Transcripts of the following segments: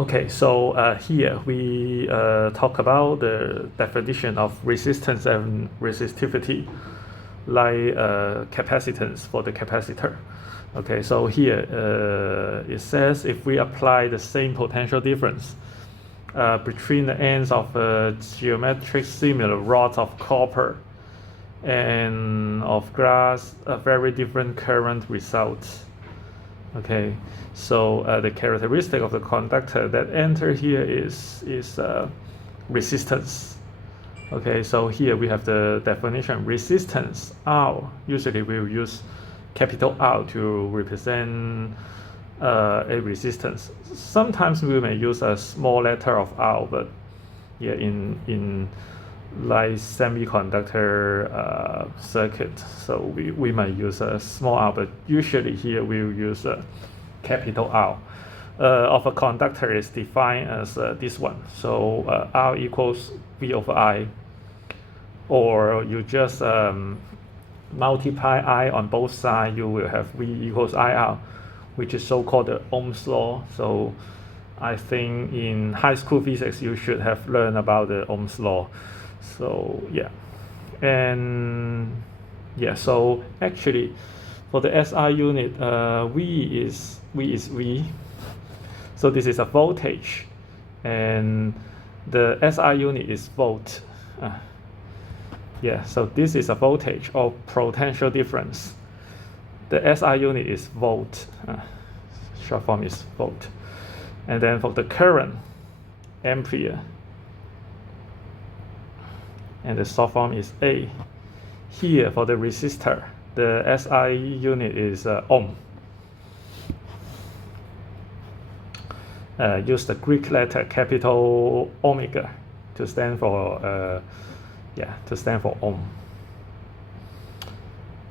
Okay, so here we talk about the definition of resistance and resistivity, like capacitance for the capacitor. Okay, so here it says if we apply the same potential difference between the ends of a geometric similar rods of copper and of glass, a very different current results. Okay, so the characteristic of the conductor that enter here is resistance. Okay, so here we have the definition resistance R. Usually we will use capital R to represent a resistance. Sometimes we may use a small letter of R, but yeah, in like semiconductor circuit, so we might use a small r, but usually here we will use a capital R. Of a conductor is defined as this one, so R equals V over I, or you just multiply I on both sides, you will have V equals IR, which is so-called the Ohm's law. So I think in high school physics you should have learned about the Ohm's law. So yeah, and yeah, so actually for the SI unit, V is V. So this is a voltage, and the SI unit is volt. Yeah, so this is a voltage or potential difference. The SI unit is volt. Short form is volt. And then for the current, ampere. And the short form is A. Here for the resistor, the SI unit is ohm. Use the Greek letter capital omega to stand for ohm.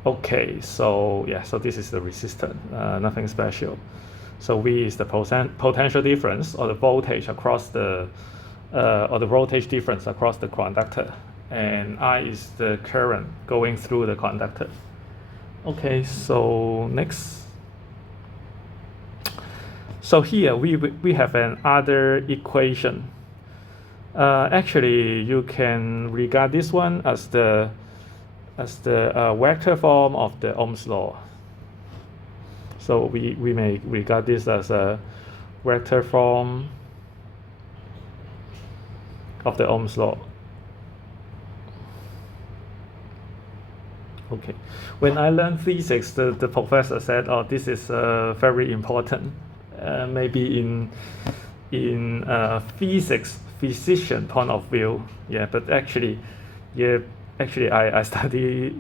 Okay, so yeah, so this is the resistor, nothing special. So V is the potential difference or the voltage across the or the voltage difference across the conductor, and I is the current going through the conductor. Okay, so next. So here we have another equation. Actually, you can regard this one as the vector form of the Ohm's law. So we may regard this as a vector form of the Ohm's law. Okay, when I learned physics, the professor said, "Oh, this is very important. Maybe in physics physician point of view, yeah. But actually, I study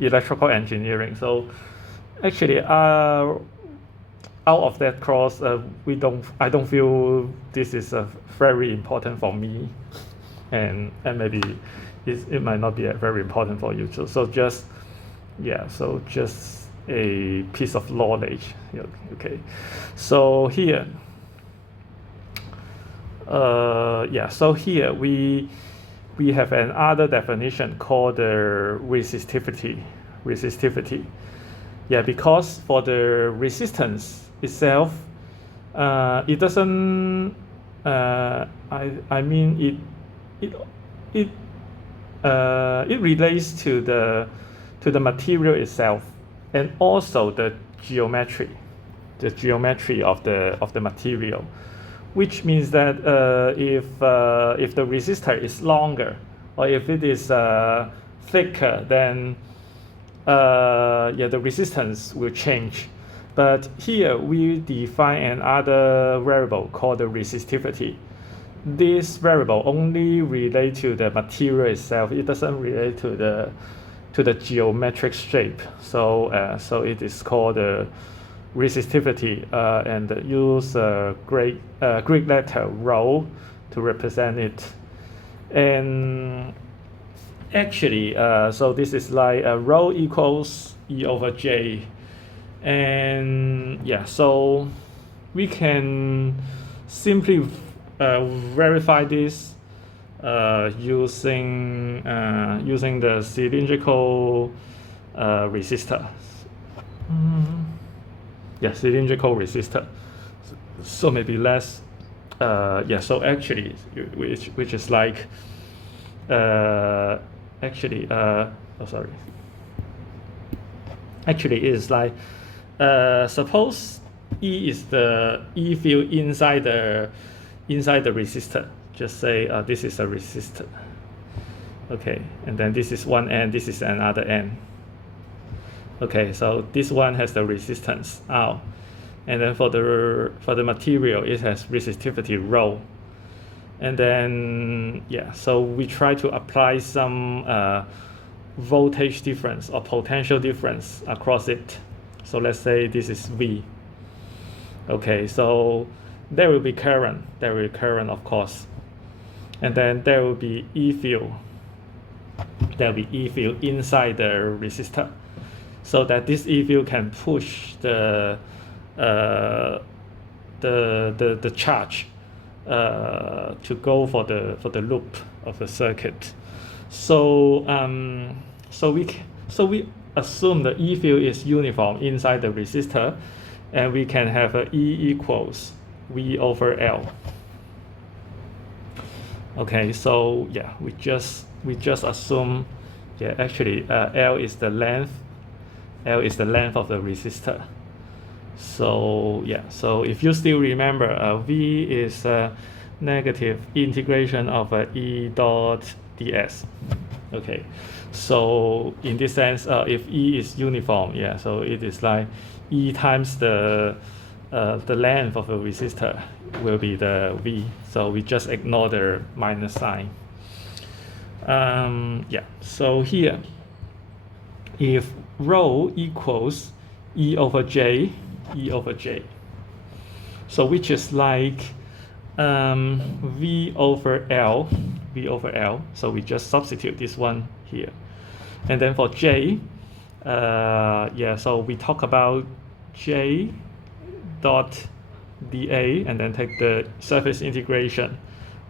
electrical engineering, so actually, out of that course, I don't feel this is very important for me, and maybe it might not be very important for you too. So just a piece of knowledge. Okay, so here, so here we have another definition called the resistivity. Yeah, because for the resistance itself, it doesn't. I mean it relates to the material itself, and also the geometry of the material, which means that if the resistor is longer, or if it is thicker, then the resistance will change. But here we define another variable called the resistivity. This variable only relates to the material itself. It doesn't relate to the geometric shape. So it is called the resistivity, and use Greek letter rho to represent it. And actually, so this is like rho equals E over J, and yeah, so we can simply verify this using the cylindrical resistor. Cylindrical resistor. So maybe let's yeah, so actually, which is like, actually, oh sorry. Actually, it's like, suppose E is the E field inside the resistor. Just say this is a resistor. Okay, and then this is one end, this is another end. Okay, so this one has the resistance R, and then for the material, it has resistivity rho. And then yeah, so we try to apply some voltage difference or potential difference across it. So let's say this is V. Okay, so there will be current, of course, and then there will be E field. There will be E field inside the resistor, so that this E field can push the charge to go for the loop of the circuit. So we assume the E field is uniform inside the resistor, and we can have a E equals V over L. Okay, so yeah, we just assume, yeah, actually L is the length of the resistor. So yeah, so if you still remember, V is negative integration of E dot ds. Okay, so in this sense, if E is uniform, yeah, so it is like E times the length of the resistor will be the V. So we just ignore the minus sign. Yeah, so here, if rho equals E over J, so which is like V over L, so we just substitute this one here. And then for J, yeah, so we talk about J dot dA, and then take the surface integration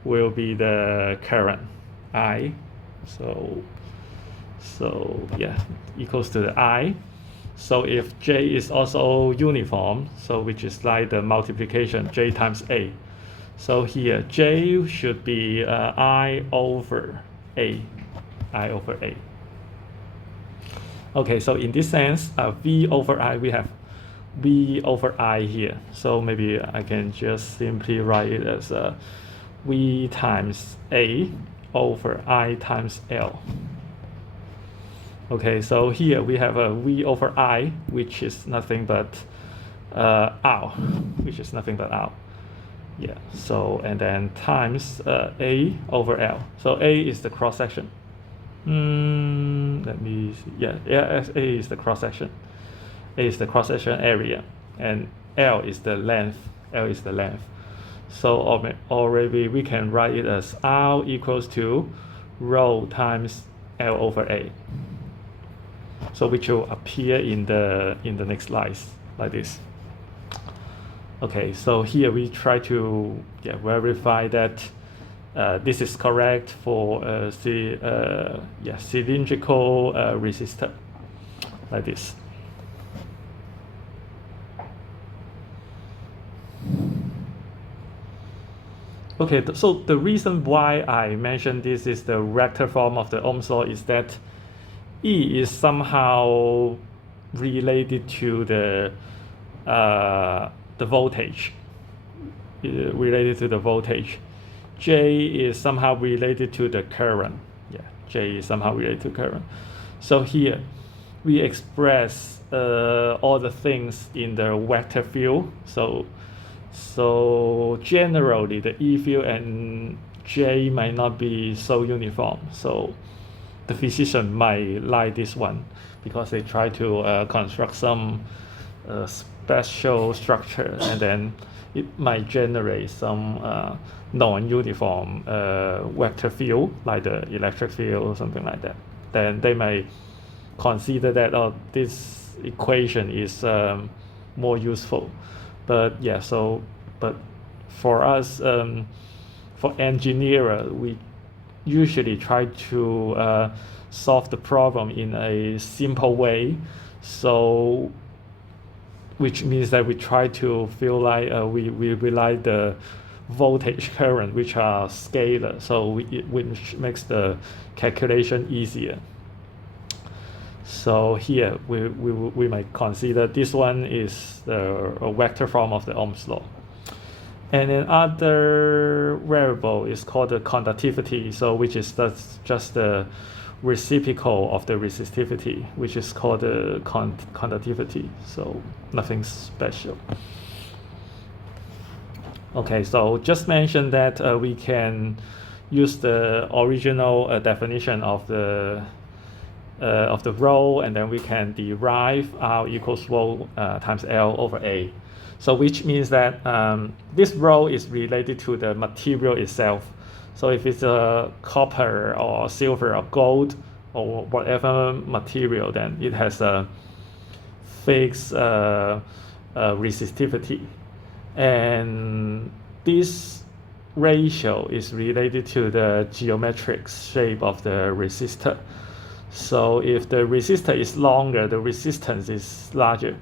will be the current I. So yeah, equals to the I. So if J is also uniform, so which is like the multiplication J times A. So here J should be I over A. Okay, so in this sense, V over I, we have V over I here. So maybe I can just simply write it as V times A over I times L. Okay, so here we have a V over I, which is nothing but R, Yeah, so and then times A over L. So A is the cross section. Let me see. Yeah, A is the cross section. A is the cross section area, and L is the length. So already we can write it as R equals to rho times L over A. So which will appear in the next slides like this. Okay, so here we try to verify that this is correct for cylindrical resistor like this. Okay, so the reason why I mentioned this is the vector form of the Ohm's law is that E is somehow related to the voltage. J is somehow related to the current. Yeah, J is somehow related to current. So here we express all the things in the vector field. So generally the E field and J might not be so uniform. So the physician might like this one because they try to construct some special structure, and then it might generate some non-uniform vector field like the electric field or something like that. Then they may consider that this equation is more useful. But yeah, but for us, for engineer, we usually try to solve the problem in a simple way. So which means that we try to feel like we rely the voltage current, which are scalar, so which makes the calculation easier. So here we might consider this one is a vector form of the Ohm's law. And another variable is called the conductivity, so which is just the reciprocal of the resistivity, which is called the conductivity, so nothing special. Okay, so just mention that we can use the original definition of the rho, and then we can derive R equals rho times L over A. So which means that this rho is related to the material itself. So if it's a copper or silver or gold or whatever material, then it has a fixed resistivity. And this ratio is related to the geometric shape of the resistor. So if the resistor is longer, the resistance is larger.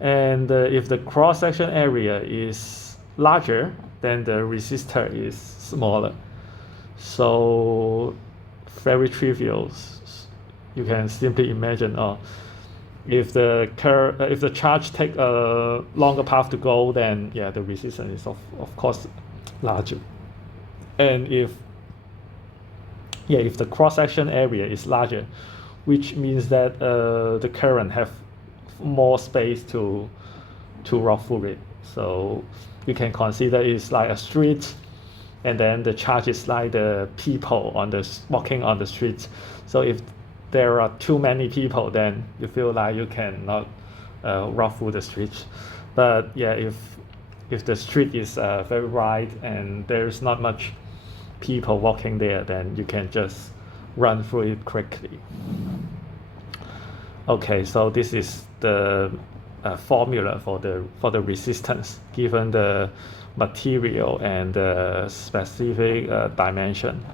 And if the cross-section area is larger, then the resistor is smaller. So very trivial. You can simply imagine, if the charge take a longer path to go, then yeah, the resistance is of course larger. And if the cross-section area is larger, which means that the current have more space to run through it. So you can consider it's like a street, and then the charge is like the people walking on the street. So if there are too many people, then you feel like you cannot run through the street. But yeah, if the street is very wide and there's not much people walking there, then you can just run through it quickly. Okay, so this is the formula for the resistance given the material and the specific dimension.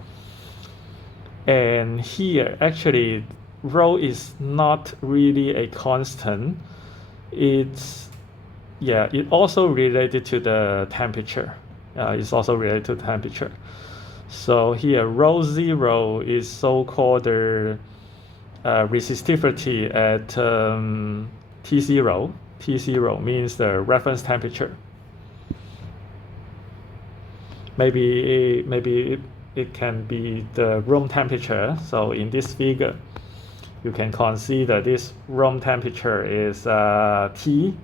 And here actually rho is not really a constant. It also related to the temperature. It's also related to temperature. So here rho 0 is so-called the resistivity at T0. T0 means the reference temperature. Maybe it can be the room temperature. So in this figure, you can consider this room temperature is T,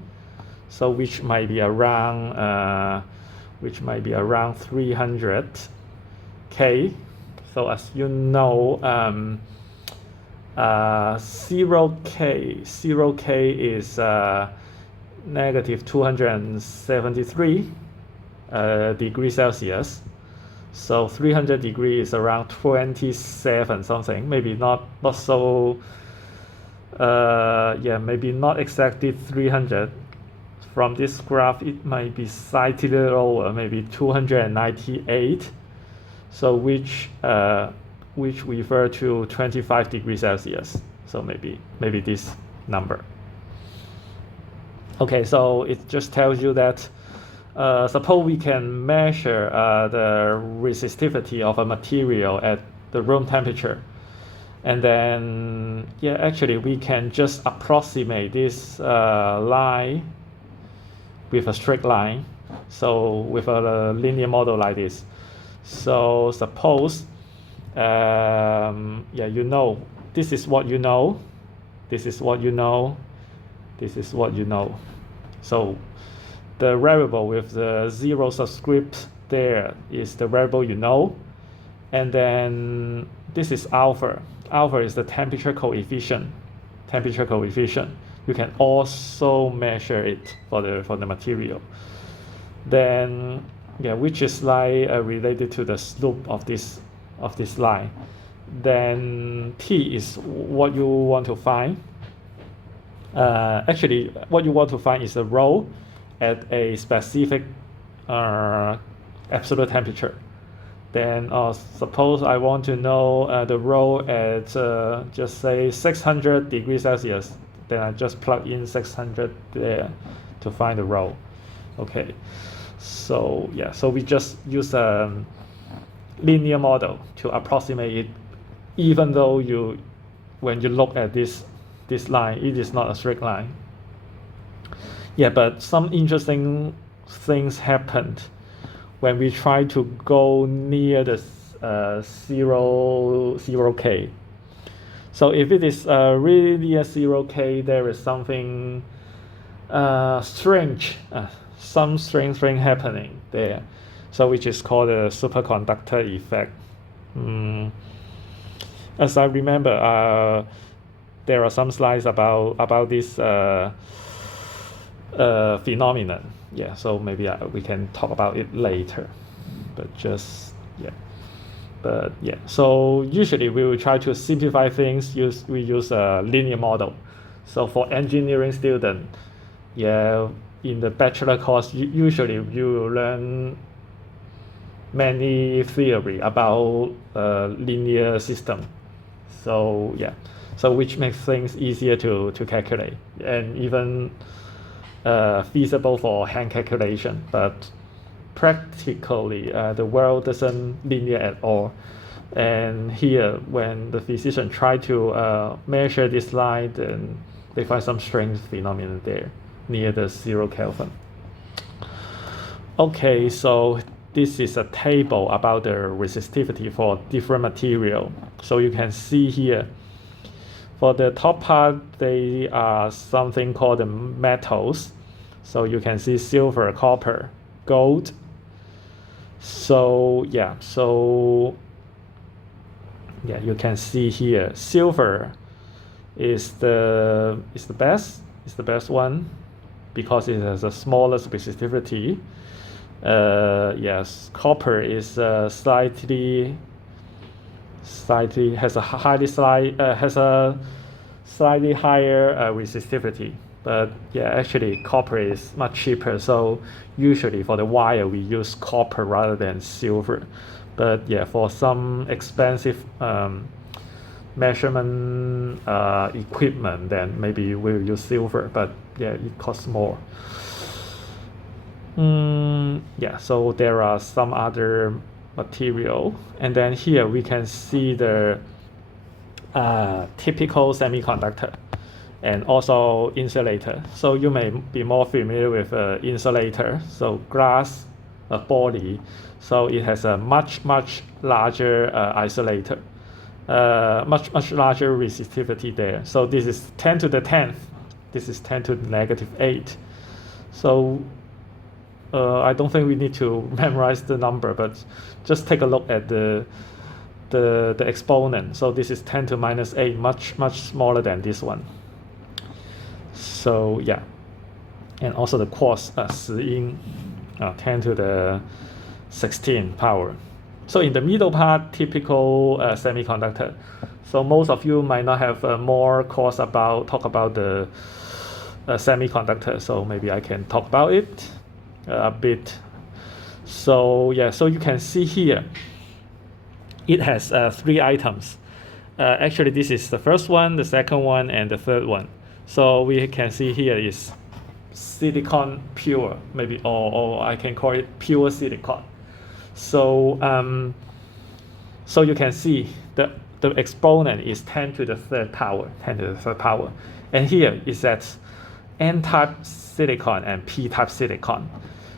so which might be around 300 K. So as you know, 0K is negative 273 degrees Celsius. So 300 degrees is around 27 something, maybe not so, maybe not exactly 300. From this graph, it might be slightly lower, maybe 298. So which refer to 25 degrees Celsius. So maybe this number. Okay, so it just tells you that suppose we can measure the resistivity of a material at the room temperature, and then actually we can just approximate this line with a straight line, so with a linear model like this. So suppose this is what you know, this is what you know, this is what you know. So the variable with the 0 subscript there is the variable you know, and then this is alpha. Alpha is the temperature coefficient. You can also measure it for the material. Then which is like related to the slope of this line. Then T is what you want to find. Actually, what you want to find is a rho at a specific absolute temperature. Then suppose I want to know the rho at just say 600 degrees Celsius. Then I just plug in 600 there to find the rho. Okay, So yeah, so we just use a linear model to approximate it, even though when you look at this line, it is not a straight line. Yeah, but some interesting things happened when we try to go near the 0k. So if it is really near 0k, there is something strange, some strange thing happening there. So which is called a superconductor effect. As I remember, there are some slides about this phenomenon. Yeah, so maybe we can talk about it later. But so usually we will try to simplify things. We use a linear model. So for engineering student, yeah, in the bachelor course, usually you will learn many theory about linear system. So yeah, so which makes things easier to calculate and even feasible for hand calculation. But practically, the world doesn't linear at all. And here, when the physician try to measure this line, then they find some strange phenomenon there near the 0 Kelvin. Okay, so this is a table about the resistivity for different material. So you can see here, for the top part, they are something called the metals. So you can see silver, copper, gold. So yeah, you can see here, silver is the best one because it has the smallest resistivity. Yes, copper is slightly has a slightly higher resistivity. But yeah, actually copper is much cheaper. So usually for the wire we use copper rather than silver. But yeah, for some expensive measurement equipment, then maybe we'll use silver. But yeah, it costs more. Yeah, so there are some other material, and then here we can see the typical semiconductor and also insulator. So you may be more familiar with insulator, so glass, body. So it has a much larger isolator, much larger resistivity there. So this is 10 to the 10th. This is 10 to the negative 8. So I don't think we need to memorize the number, but just take a look at the exponent. So this is 10 to minus 8, much smaller than this one. So yeah, and also the quartz, 10 in 10 to the 16 power. So in the middle part, typical semiconductor. So most of you might not have more course talk about the semiconductor. So maybe I can talk about it a bit. So yeah, so you can see here, it has 3 items. Actually, this is the first one, the second one, and the third one. So we can see here is silicon pure, maybe, or I can call it pure silicon. So so you can see the exponent is 10 to the third power, 10 to the third power. And here is that N-type silicon and P-type silicon.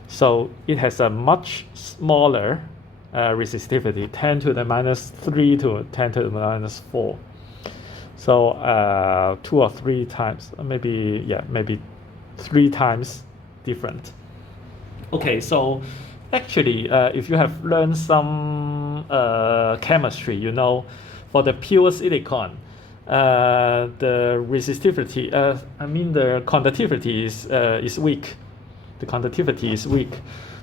So it has a much smaller resistivity, 10 to the minus 3 to 10 to the minus 4. So 2 or 3 times, maybe 3 times different. Okay, so actually, if you have learned some chemistry, you know, for the pure silicon, the resistivity, the conductivity is weak. The conductivity is weak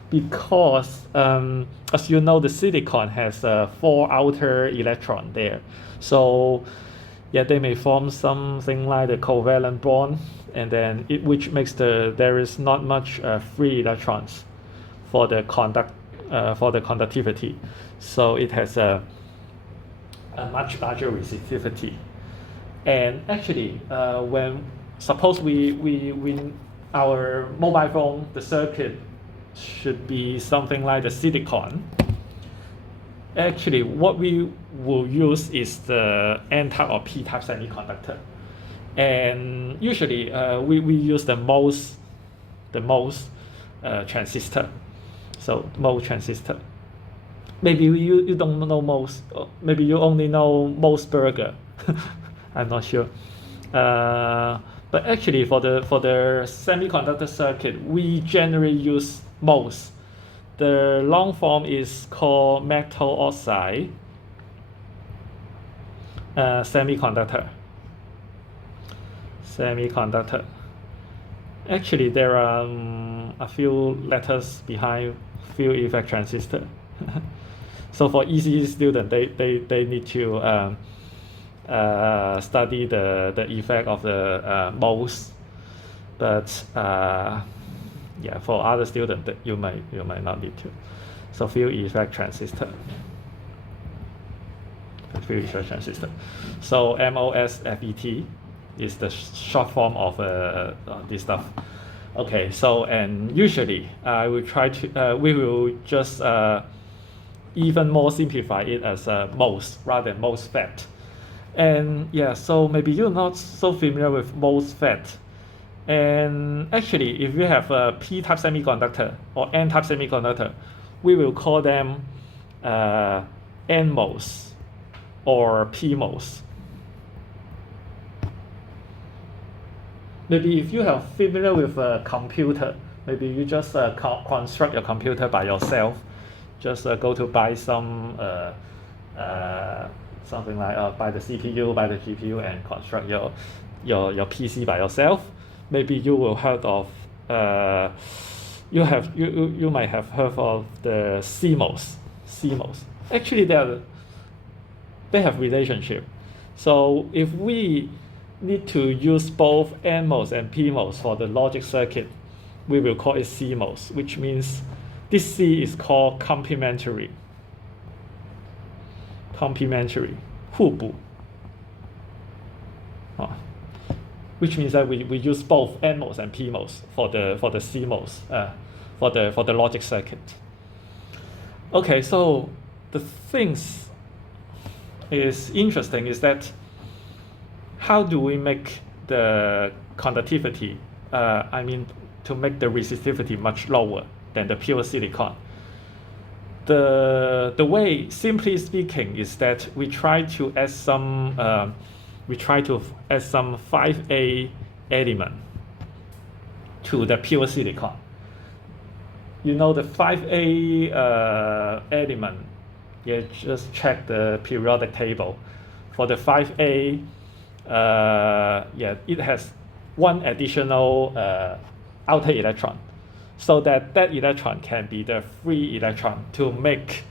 because, as you know, the silicon has 4 outer electron there. So yeah, they may form something like the covalent bond, and then which makes there is not much free electrons for the conductivity. So it has a much larger resistivity. And actually, when suppose we our mobile phone, the circuit should be something like the silicon. Actually, what we will use is the N-type or P-type semiconductor, and usually we use the MOS transistor. So MOS transistor. Maybe you don't know MOS, maybe you only know MOS burger. I'm not sure. But actually, for the semiconductor circuit, we generally use MOS. The long form is called metal oxide semiconductor. Actually, there are a few letters behind field effect transistor. So for ECE students, they need to study the effect of the MOS, but yeah, for other students you might not need to. So field effect transistor. So MOSFET is the short form of this stuff. Okay, so and usually I will try to we will just even more simplify it as MOS rather than Mosfet. And yeah, so maybe you're not so familiar with Mosfet. And actually, if you have a P-type semiconductor or N-type semiconductor, we will call them NMOS or PMOS. Maybe if you have familiar with a computer, maybe you just construct your computer by yourself. Just go to buy some something like buy the CPU, buy the GPU, and construct your PC by yourself. Maybe you will heard of you might have heard of the CMOS. Actually, they have relationship. So if we need to use both NMOS and PMOS for the logic circuit, we will call it CMOS, which means this C is called complementary. 互补. Which means that we use both NMOS and PMOS for the CMOS for the logic circuit. Okay, so the things is interesting is that how do we make the conductivity? I mean, to make the resistivity much lower than the pure silicon. The way, simply speaking, is that we try to add some 5A element to the pure silicon. You know the 5A element. Yeah, just check the periodic table. For the 5A, yeah, it has one additional outer electron, so that electron can be the free electron to make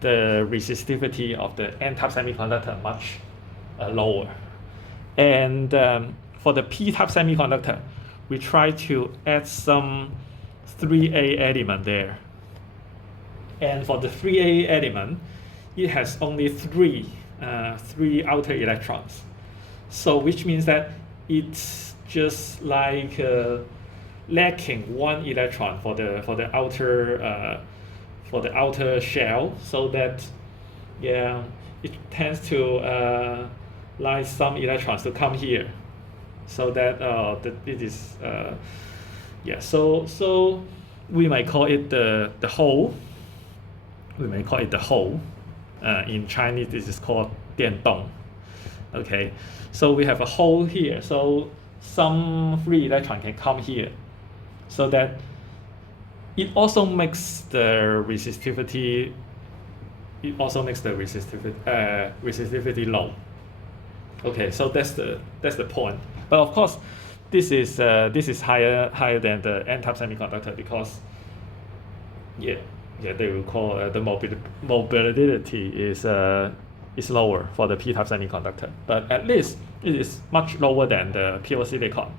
the resistivity of the N-type semiconductor much lower. And for the P-type semiconductor, we try to add some 3A element there. And for the 3A element, it has only three outer electrons. So which means that it's just like lacking one electron for the outer shell, so that yeah, it tends to like some electrons to come here, so that it is yeah. So we might call it the hole. We may call it the hole. In Chinese, this is called 电洞. Okay, so we have a hole here. So some free electron can come here, so that it also makes the resistivity. It also makes the resistivity low. Okay, so that's the point. But of course, this is higher than the N-type semiconductor, because yeah, they will call the mobility is lower for the P-type semiconductor, but at least it is much lower than the pure silicon.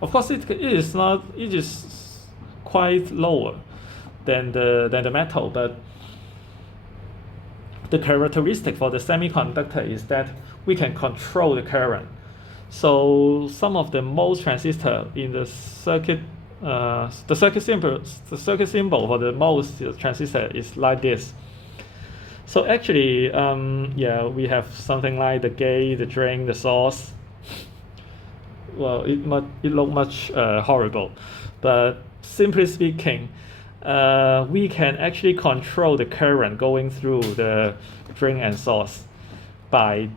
Of course, it is quite lower than the metal, but the characteristic for the semiconductor is that we can control the current. So some of the MOS transistor in the circuit the circuit symbol for the MOS transistor is like this. So actually, yeah, we have something like the gate, the drain, the source. Well, it look much horrible, but simply speaking, we can actually control the current going through the drain and source by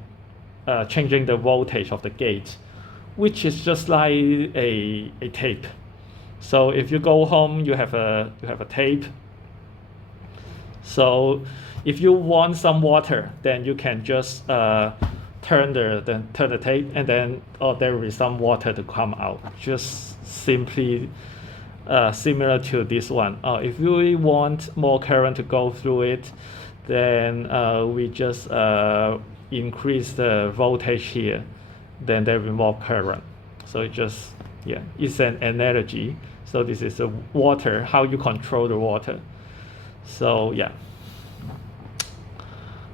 changing the voltage of the gate, which is just like a tape. So if you go home, you have a tape. So if you want some water, then you can just turn the tape, and then there will be some water to come out. Just simply similar to this one. If we want more current to go through it, then we just increase the voltage here. Then there will be more current. So it just, yeah, it's an analogy. So this is the water, how you control the water. So yeah.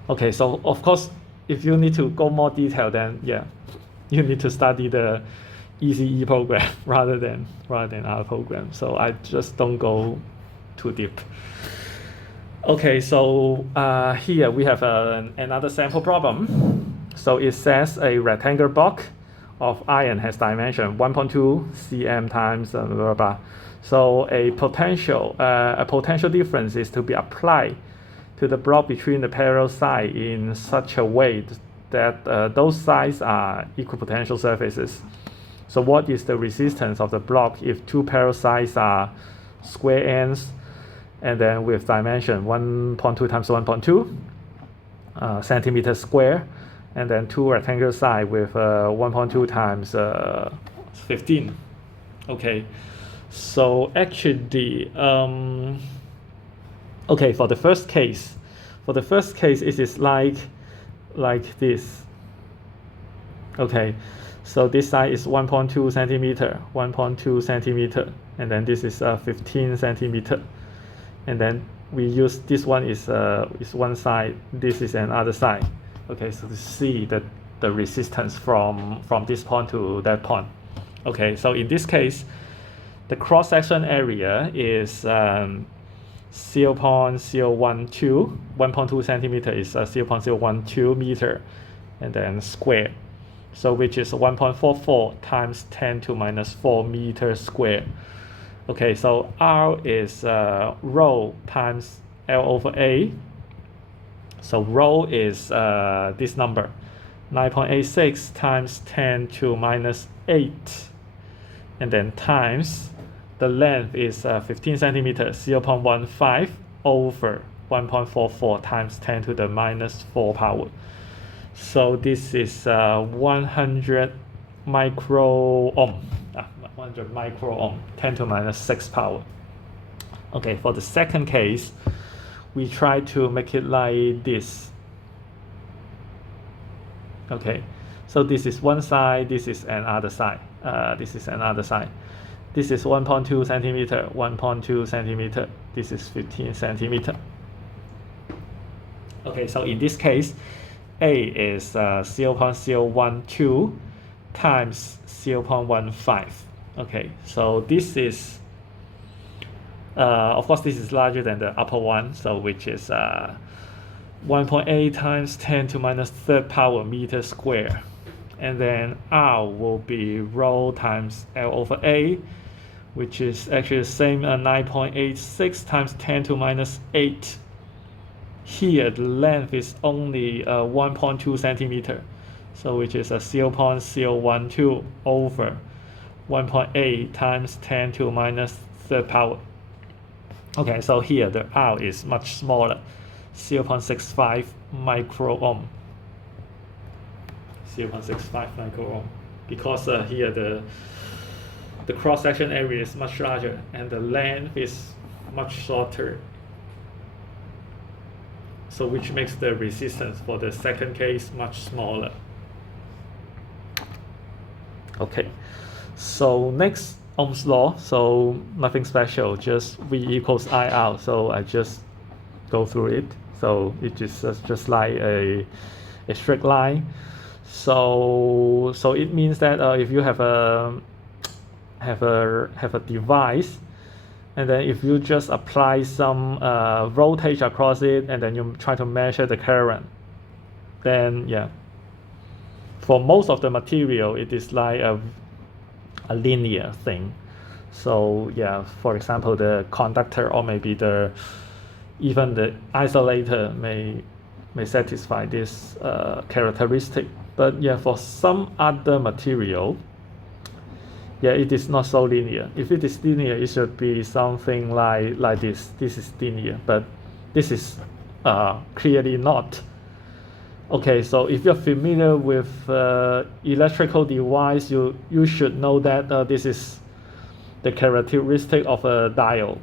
Okay, so of course, if you need to go more detail, then yeah, you need to study the ECE program rather than our program. So I just don't go too deep. Okay, so here we have another sample problem. So it says a rectangular block of iron has dimension 1.2 cm times blah, blah, blah. So a potential difference is to be applied to the block between the parallel sides in such a way that those sides are equipotential surfaces. So what is the resistance of the block if two parallel sides are square ends and then with dimension 1.2 times 1.2 centimeter square, and then two rectangular sides with 1.2 times 15. Okay, so actually, okay, for the first case, it is like this. Okay, so this side is 1.2 centimeter, and then this is 15 centimeter, and then we use this one is one side, this is another side. Okay, so to see the resistance from this point to that point. Okay, so in this case, the cross-section area is 0.012, 1.2 centimeter is 0.012 meter, and then square. So which is 1.44 times 10 to minus 4 meters square. Okay, so R is rho times L over A. So rho is this number, 9.86 times 10 to minus 8. And then times the length is 15 centimeters, 0.15 over 1.44 times 10 to the minus 4 power. So this is 100 micro ohm, 100 micro ohm, 10 to minus 6 power. Okay, for the second case, we try to make it like this. Okay, so this is one side, this is another side, this is another side. This is 1.2 centimeter, 1.2 centimeter, this is 15 centimeter. Okay, so in this case, A is 0.012 times 0.15. Okay, so this is, of course, this is larger than the upper one, so which is 1.8 times 10 to minus third power meter square. And then R will be rho times L over A, which is actually the same 9.86 times 10 to minus 8. Here the length is only 1.2 centimeter, so which is a 0.012 over 1.8 times 10 to minus third power. Okay, so here the R is much smaller, 0.65 micro ohm. 0.65 micro ohm, because here the cross-section area is much larger and the length is much shorter. So which makes the resistance for the second case much smaller. Okay, so next Ohm's law, so nothing special, just V equals I out. So I just go through it. So it is just like a straight line. So it means that if you have a have a device, and then if you just apply some voltage across it, and then you try to measure the current, then yeah, for most of the material it is like a linear thing. So yeah, for example, the conductor or maybe even the isolator may satisfy this characteristic. But yeah, for some other material, yeah, it is not so linear. If it is linear, it should be something like this. This is linear, but this is clearly not. Okay, so if you're familiar with electrical device, you should know that this is the characteristic of a diode.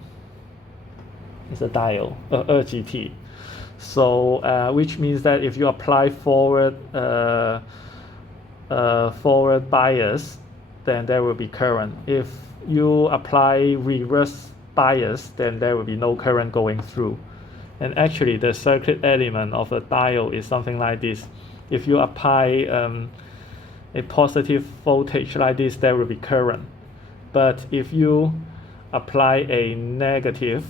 It's a diode, GT. So which means that if you apply forward bias, then there will be current. If you apply reverse bias, then there will be no current going through. And actually, the circuit element of a diode is something like this. If you apply a positive voltage like this, there will be current. But if you apply a negative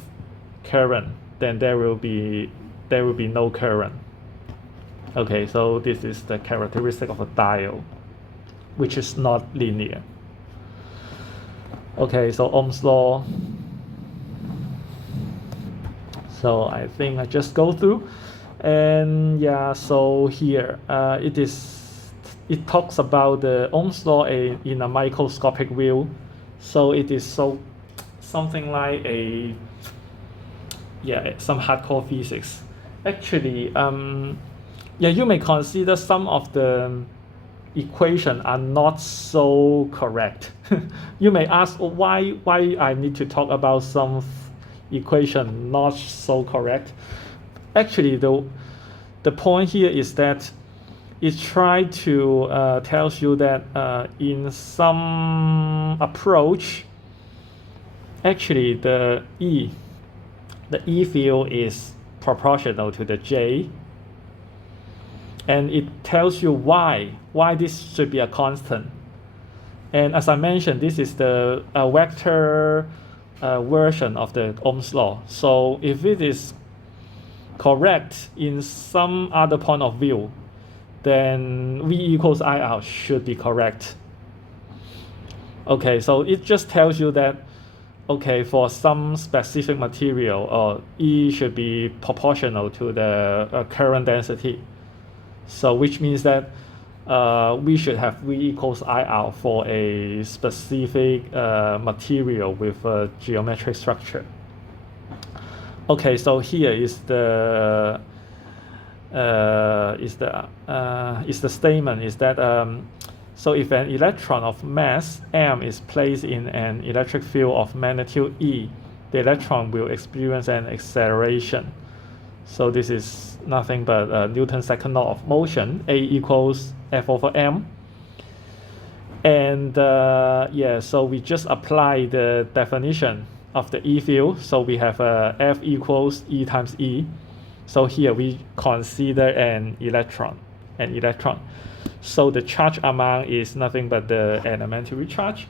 current, then there will be no current. Okay, so this is the characteristic of a diode, which is not linear. Okay, so Ohm's law. So I think I just go through, and yeah, so here it talks about the Ohm's law in a microscopic view. So it is something like some hardcore physics. Actually, yeah, you may consider some of the equations are not so correct. You may ask why I need to talk about some equation not so correct. Actually, the point here is that it tries to tells you that in some approach, actually the E field is proportional to the J, and it tells you why this should be a constant. And as I mentioned, this is the vector version of the Ohm's law. So if it is correct in some other point of view, then V equals IR should be correct. Okay, so it just tells you that, okay, for some specific material, E should be proportional to the current density. So which means that we should have V equals IR for a specific material with a geometric structure. Okay, so here is the statement is that so if an electron of mass m is placed in an electric field of magnitude E, the electron will experience an acceleration. So this is nothing but Newton's second law of motion, A equals F over m. And yeah, so we just apply the definition of the E field. So we have F equals E times E. So here we consider an electron. So the charge amount is nothing but the elementary charge.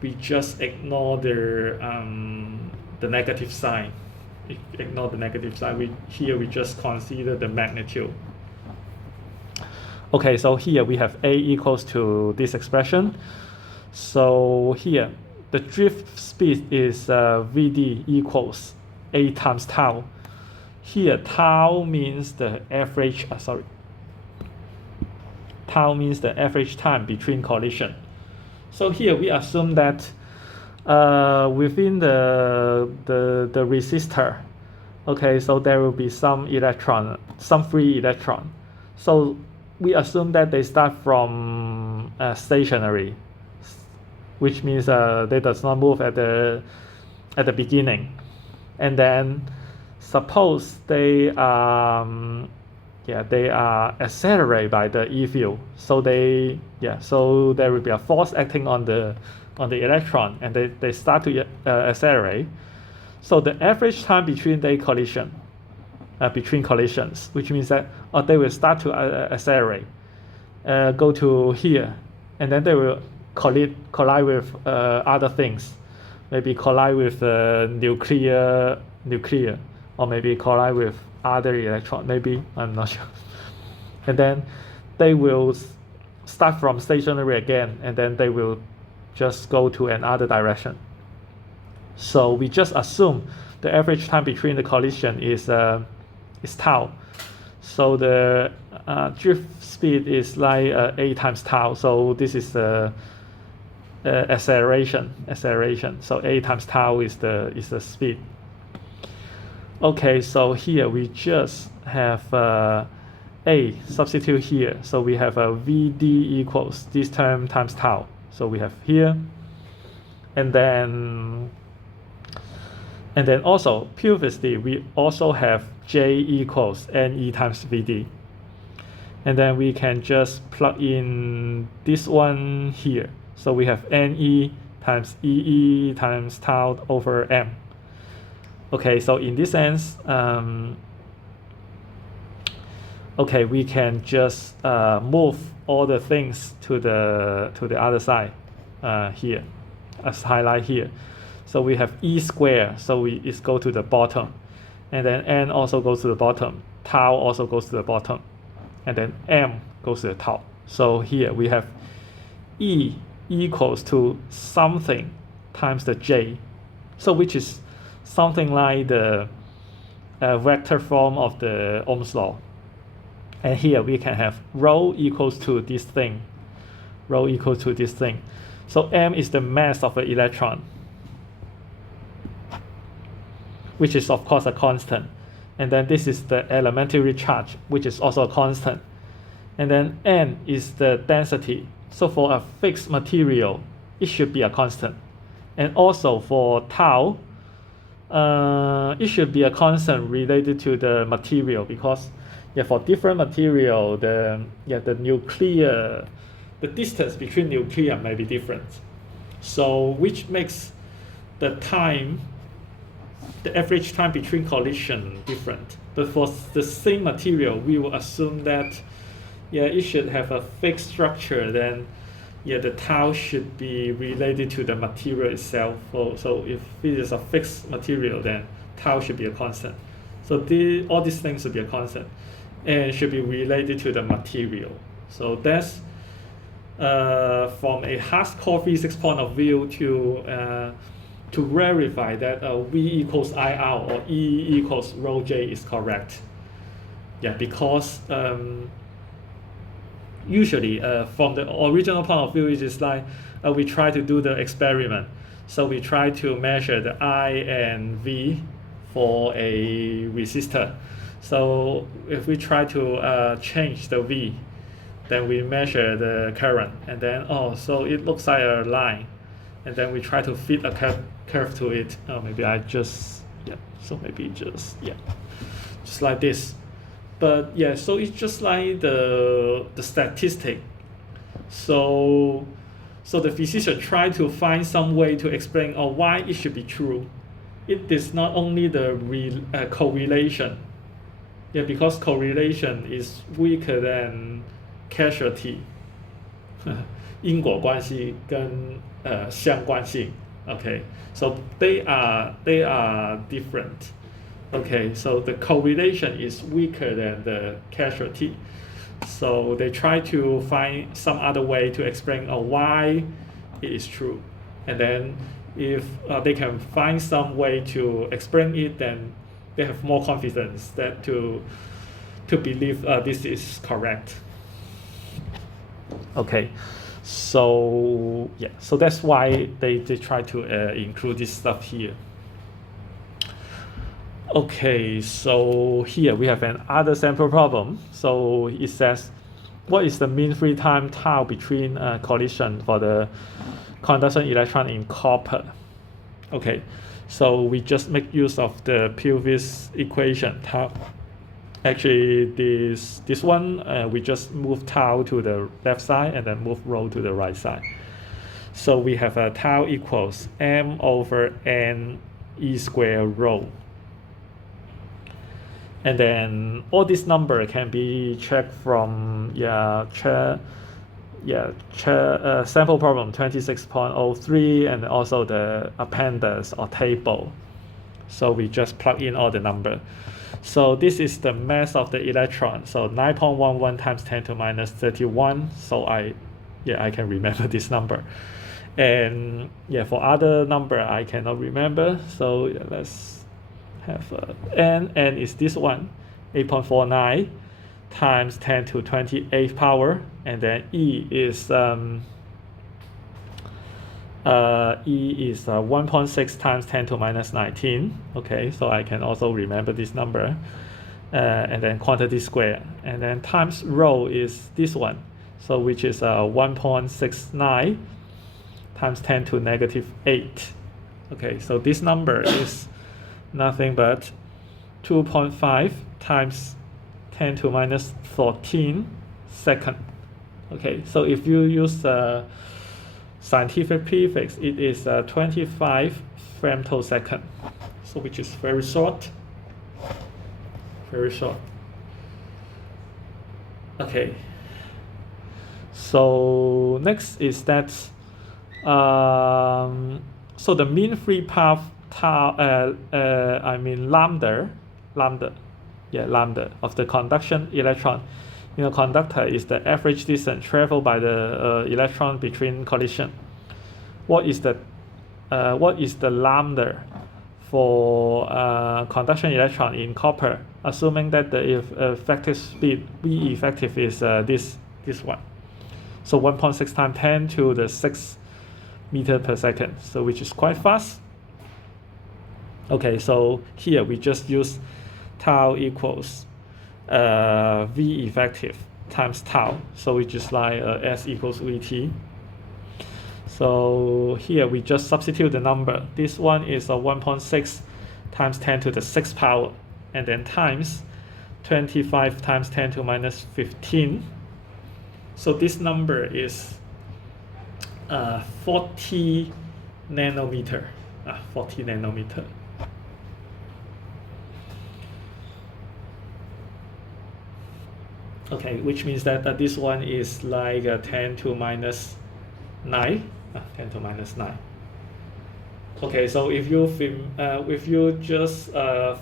We just ignore the negative sign. Ignore the negative sign. Here we just consider the magnitude. Okay, so here we have A equals to this expression. So here the drift speed is Vd equals A times tau. Here tau means the average. Tau means the average time between collision. So here we assume that within the resistor, okay, so there will be some free electron. So we assume that they start from stationary, which means they does not move at the beginning, and then suppose they are accelerated by the E field. So so there will be a force acting on the electron, and they start to accelerate. So the average time between collisions, which means that they will start to accelerate, go to here, and then they will collide with other things, maybe collide with nuclear, or maybe collide with other electron, maybe, I'm not sure. And then they will start from stationary again, and then they will just go to another direction. So we just assume the average time between the collision is tau. So the drift speed is like a times tau. So this is the acceleration. So a times tau is the speed. Okay, so here we just have a substitute here. So we have a Vd equals this term times tau. So we have here, and then also previously we also have J equals Ne times Vd. And then we can just plug in this one here. So we have Ne times EE times tau over M. Okay, so in this sense, okay, we can just move all the things to the other side here, as highlight here. So we have E squared, so it go to the bottom, and then N also goes to the bottom, tau also goes to the bottom, and then M goes to the top. So here we have E equals to something times the J, so which is something like the vector form of the Ohm's law. And here we can have rho equals to this thing, So M is the mass of an electron, which is of course a constant. And then this is the elementary charge, which is also a constant. And then N is the density. So for a fixed material, it should be a constant. And also for tau, it should be a constant related to the material, because for different material, the distance between nuclei may be different. So which makes the average time between collision different. But for the same material, we will assume that it should have a fixed structure. Then the tau should be related to the material itself. So if it is a fixed material, then tau should be a constant. So all these things should be a constant, and should be related to the material. So that's from a hardcore physics point of view to verify that V equals IR or E equals rho J is correct. Because usually from the original point of view, it is like we try to do the experiment. So we try to measure the I and V for a resistor. So if we try to change the V, then we measure the current, and then so it looks like a line, and then we try to fit a curve to it. Maybe I just just like this. But so it's just like the statistic. So the physician try to find some way to explain why it should be true. It is not only the correlation. Because correlation is weaker than causality. 因果关系跟相关性. Okay, so they are different. Okay, so the correlation is weaker than the causality. So they try to find some other way to explain why it is true. And then if they can find some way to explain it, then they have more confidence that to believe this is correct. Okay, so so that's why they try to include this stuff here. Okay, so here we have another sample problem. So it says, what is the mean free time tau between collision for the conduction electron in copper? Okay, so we just make use of the previous equation. Tau. Actually, this one we just move tau to the left side and then move rho to the right side. So we have a tau equals m over n e squared rho. And then all this number can be checked from sample problem 26.03, and also the appendix or table. So we just plug in all the number. So this is the mass of the electron. So 9.11 times 10 to minus 31. So I can remember this number. And for other number I cannot remember. So let's have n is this one, 8.49 times 10 to 28th power, and then E is 1.6 times 10 to minus 19. Okay, so I can also remember this number. And then quantity square, and then times rho is this one, so which is 1.69 times 10 to negative 8. Okay, so this number is nothing but 2.5 times 10 to minus 14 second. Okay, so if you use scientific prefix, it is 25 femtosecond, so which is very short. Okay, so next is that so the mean free path lambda of the conduction electron in a conductor is the average distance traveled by the electron between collision. What is the lambda for conduction electron in copper, assuming that the effective speed V effective is this one, so 1.6 times 10 to the 6 meter per second, so which is quite fast. Okay, so here we just use tau equals V effective times tau, so which is like S equals VT. So here we just substitute the number. This one is 1.6 times 10 to the 6th power, and then times 25 times 10 to minus 15. So this number is 40 nanometer. 40 nanometer. Okay, which means that this one is like 10 to minus 9. 10 to minus 9. Okay, so if you just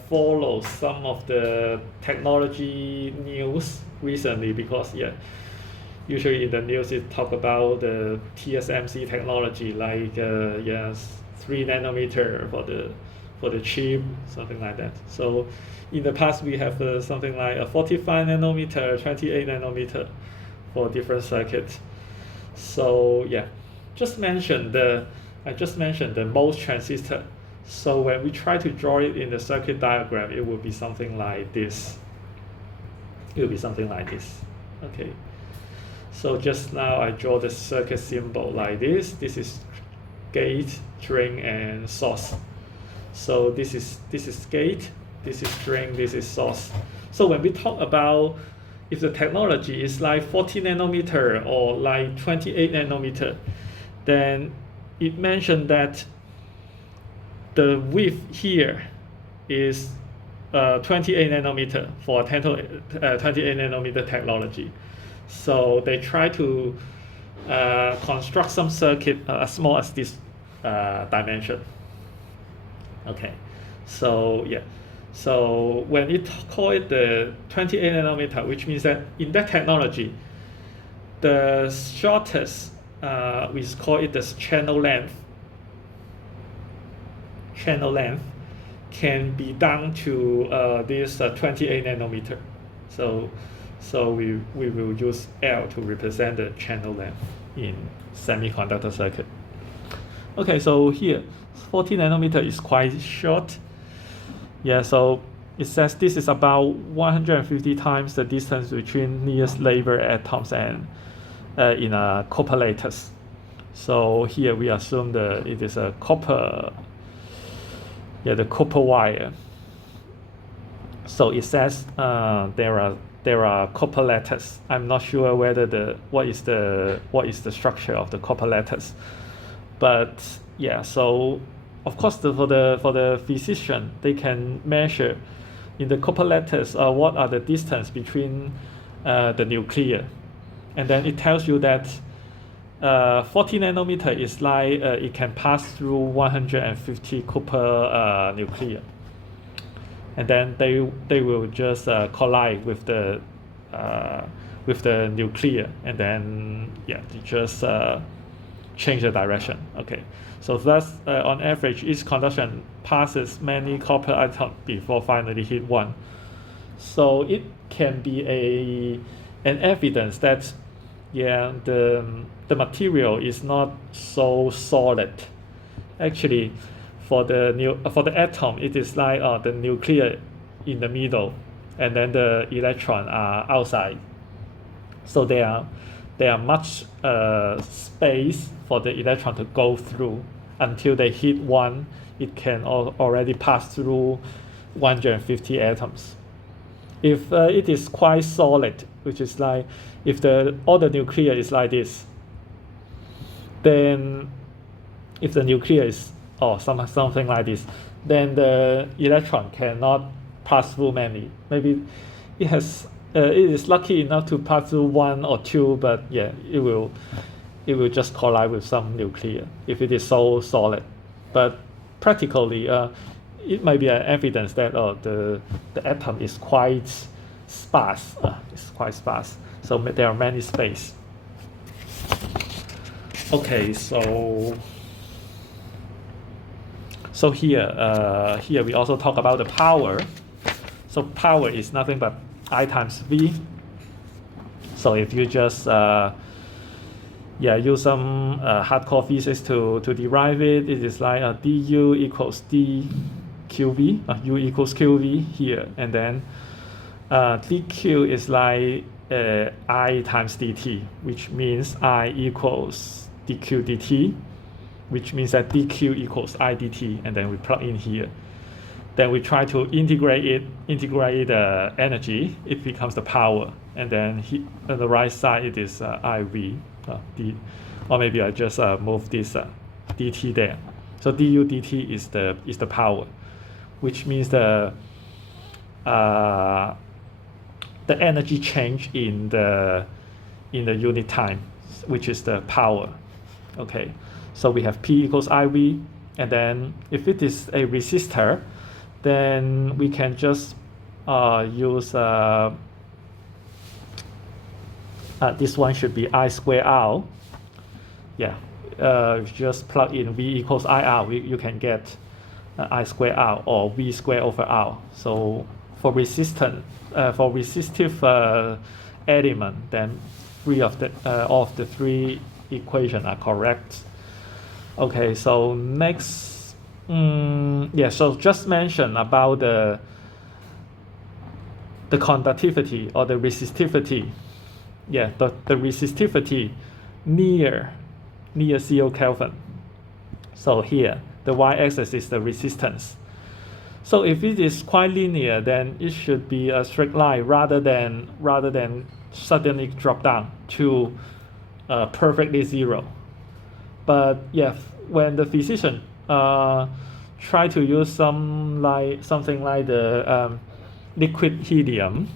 follow some of the technology news recently, because usually in the news it talk about the TSMC technology, like 3 nanometer for the chip, something like that. So in the past we have something like a 45 nanometer, 28 nanometer for different circuits. So I just mentioned the MOS transistor. So when we try to draw it in the circuit diagram, it will be something like this. Okay. So just now I draw the circuit symbol like this. This is gate, drain, and source. So this is gate, this is drain, this is source. So when we talk about if the technology is like 40 nanometer or like 28 nanometer, then it mentioned that the width here is 28 nanometer for 28 nanometer technology. So they try to construct some circuit as small as this dimension. Okay, so so when we call it the 28 nanometer, which means that in that technology, the shortest we call it the channel length can be down to this 28 nanometer. So we will use L to represent the channel length in semiconductor circuit. Okay, so here 40 nanometer is quite short. So it says this is about 150 times the distance between nearest labor atoms and in a copper lattice. So here we assume that it is a copper, the copper wire. So it says there are copper lattice. I'm not sure whether what is the structure of the copper lattice, but so of course for the physician, they can measure in the copper lattice what are the distance between the nuclear, and then it tells you that 40 nanometer is like it can pass through 150 Cooper nuclear, and then they will just collide with the nuclear, and then yeah, they just change the direction. Okay, so thus on average, each conduction passes many copper atoms before finally hit one. So it can be an evidence that yeah, the material is not so solid. Actually, for the atom, it is like the nuclear in the middle, and then the electron are outside. So there are much space for the electron to go through until they hit one. It can already pass through 150 atoms. If it is quite solid, which is like if all the nuclear is like this, then if the nuclear is something like this, then the electron cannot pass through many. Maybe it is lucky enough to pass through one or two, but yeah, it will just collide with some nuclear if it is so solid. But practically, it might be an evidence that the atom is quite sparse. It's quite sparse. So there are many space. Okay, so here we also talk about the power. So power is nothing but I times V. So if you just use some hardcore physics to derive it, it is like du equals dqv, u equals qv here, and then dq is like I times dt, which means I equals dq dt, which means that dq equals I dt, and then we plug in here. Then we try to integrate the energy, it becomes the power, and then on the right side it is IV, or maybe I just move this dt there. So du dt is the power, which means the energy change in the unit time, which is the power. Okay, so we have P equals IV, and then if it is a resistor, then we can just use this one should be I square R. Yeah, just plug in V equals IR, you can get I square R or V square over R. So for resistive element, then three of the three equations are correct. Okay, so next. So just mention about the conductivity or the resistivity. Yeah, the resistivity near 0 Kelvin. So here the y-axis is the resistance. So if it is quite linear, then it should be a straight line rather than suddenly drop down to perfectly zero. But yeah, when the physician try to use something like the liquid helium,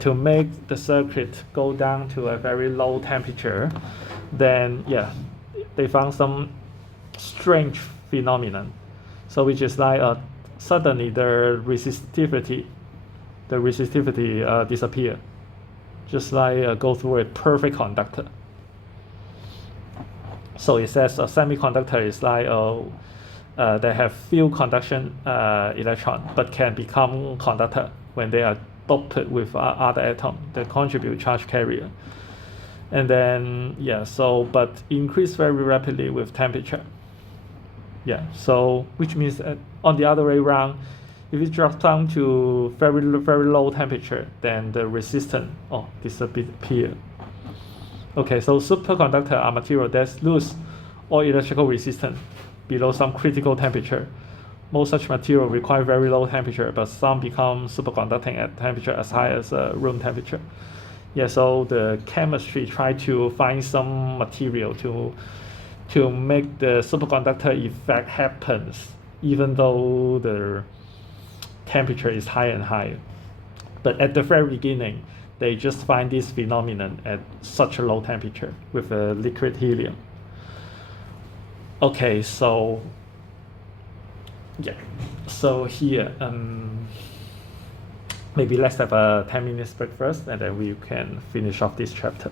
to make the circuit go down to a very low temperature, then they found some strange phenomenon. So which is like suddenly the resistivity disappear, just like go through a perfect conductor. So it says a semiconductor is like they have few conduction electron, but can become conductor when they are doped with other atom that contribute charge carrier. And then but increase very rapidly with temperature. So which means on the other way around, if it drops down to very low temperature, then the resistance disappear. Okay, so superconductor are material that lose all electrical resistance below some critical temperature. Most such material require very low temperature, but some become superconducting at temperature as high as room temperature. So the chemistry try to find some material to make the superconductor effect happens, even though the temperature is higher and higher. But at the very beginning, They just find this phenomenon at such a low temperature with a liquid helium. Okay, so yeah, so here maybe let's have a 10 minutes break first, and then we can finish off this chapter.